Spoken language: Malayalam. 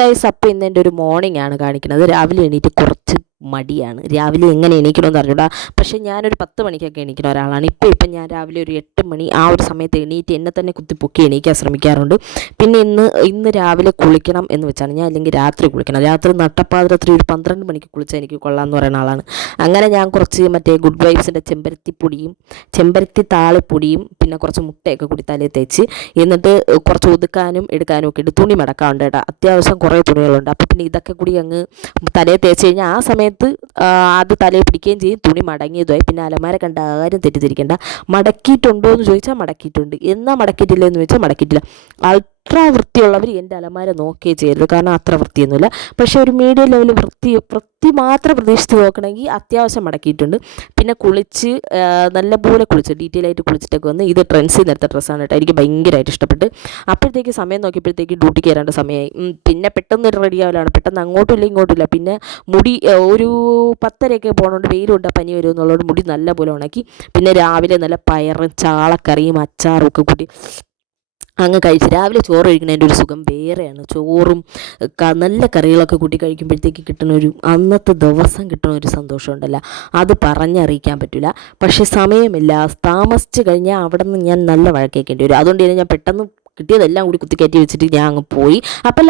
ഗൈസ്, അപ്പോൾ ഇന്ന് എൻ്റെ ഒരു മോർണിംഗ് ആണ് കാണിക്കുന്നത്. രാവിലെ എണീറ്റ് കുറച്ച് മടിയാണ്. രാവിലെ എങ്ങനെ എണീക്കണമെന്ന് അറിഞ്ഞൂടാ. പക്ഷേ ഞാനൊരു 10 മണിക്കൊക്കെ എണീക്കുന്ന ഒരാളാണ്. ഇപ്പം ഞാൻ രാവിലെ ഒരു 8 മണി ആ ഒരു സമയത്ത് എണീറ്റ് എന്നെ തന്നെ കുത്തിപ്പൊക്കി എണീക്കാൻ ശ്രമിക്കാറുണ്ട്. പിന്നെ ഇന്ന് രാവിലെ കുളിക്കണം എന്ന് വെച്ചാണ് ഞാൻ, അല്ലെങ്കിൽ രാത്രി കുളിക്കണം. രാത്രി നട്ടപ്പാതിരത്തിൽ ഒരു 12 മണിക്ക് കുളിച്ചാൽ എനിക്ക് കൊള്ളാമെന്ന് പറയുന്ന ആളാണ്. അങ്ങനെ ഞാൻ കുറച്ച് മറ്റേ ഗുഡ് വൈബ്സിൻ്റെ ചെമ്പരത്തിപ്പൊടിയും ചെമ്പരത്തി താളിപ്പൊടിയും പിന്നെ കുറച്ച് മുട്ടയൊക്കെ കൂടി തലയിൽ തേച്ച്, എന്നിട്ട് കുറച്ച് ഒതുക്കാനും എടുക്കാനും ഒക്കെ ഇട്ട് തുണി മടക്കാറുണ്ട് കേട്ടോ. അത്യാവശ്യം കുറേ തുണികളുണ്ട്. അപ്പോൾ പിന്നെ ഇതൊക്കെ കൂടി അങ്ങ് തലയിൽ തേച്ച് കഴിഞ്ഞാൽ ആ സമയത്ത് അത് തലയിൽ പിടിക്കുകയും ചെയ്യും, തുണി മടങ്ങിയതുമായി. പിന്നെ അലമാര കണ്ട ആരും തെറ്റിദ്ധരിക്കേണ്ട. മടക്കിയിട്ടുണ്ടോ എന്ന് ചോദിച്ചാൽ മടക്കിയിട്ടുണ്ട്, എന്നാൽ മടക്കിയിട്ടില്ല എന്ന് ചോദിച്ചാൽ മടക്കിയിട്ടില്ല. അൾട്ര വൃത്തിയുള്ളവർ എൻ്റെ അലമാര നോക്കുകയും ചെയ്യരുത്, കാരണം അത്ര വൃത്തിയൊന്നുമില്ല. പക്ഷേ ഒരു മീഡിയം ലെവൽ വൃത്തി മാത്രം പ്രതീക്ഷിച്ച് നോക്കണമെങ്കിൽ അത്യാവശ്യം മടക്കിയിട്ടുണ്ട്. പിന്നെ കുളിച്ച് നല്ലപോലെ കുളിച്ച് ഡീറ്റെയിൽ ആയിട്ട് കുളിച്ചിട്ടൊക്കെ വന്ന്, ഇത് ട്രെൻഡ്സിൽ നിന്ന് എടുത്ത ഡ്രസ്സാണ് കേട്ടോ. എനിക്ക് ഭയങ്കരമായിട്ട് ഇഷ്ടപ്പെട്ട്. അപ്പോഴത്തേക്ക് സമയം നോക്കിയപ്പോഴത്തേക്ക് ഡ്യൂട്ടിക്ക് കയറേണ്ട സമയമായി. പിന്നെ പെട്ടെന്ന് റെഡി ആവലാണ്, പെട്ടെന്ന് അങ്ങോട്ടും ഇല്ല ഇങ്ങോട്ടും ഇല്ല. പിന്നെ മുടി ഒരു 10:30 പോകണോണ്ട് വെയിലുണ്ട്, പനി വരും എന്നുള്ളതുകൊണ്ട് മുടി നല്ലപോലെ ഉണക്കി. പിന്നെ രാവിലെ നല്ല പയറും ചാളക്കറിയും അച്ചാറും ഒക്കെ കൂട്ടി അങ്ങ് കഴിച്ച്. രാവിലെ ചോറ് കഴിക്കുന്നതിൻ്റെ ഒരു സുഖം വേറെയാണ്. ചോറും നല്ല കറികളൊക്കെ കൂട്ടി കഴിക്കുമ്പോഴത്തേക്ക് കിട്ടുന്ന ഒരു അന്നത്തെ ദിവസം കിട്ടുന്ന ഒരു സന്തോഷമുണ്ടല്ലോ, അത് പറഞ്ഞറിയിക്കാൻ പറ്റില്ല. പക്ഷേ സമയമില്ല, താമസിച്ച് കഴിഞ്ഞാൽ അവിടെ നിന്ന് ഞാൻ നല്ല വഴക്കേക്കേണ്ടി വരും. അതുകൊണ്ട് തന്നെ ഞാൻ പെട്ടെന്ന് കിട്ടിയതെല്ലാം കൂടി കുത്തിക്കയറ്റി വെച്ചിട്ട് ഞാൻ അങ്ങ് പോയി. അപ്പം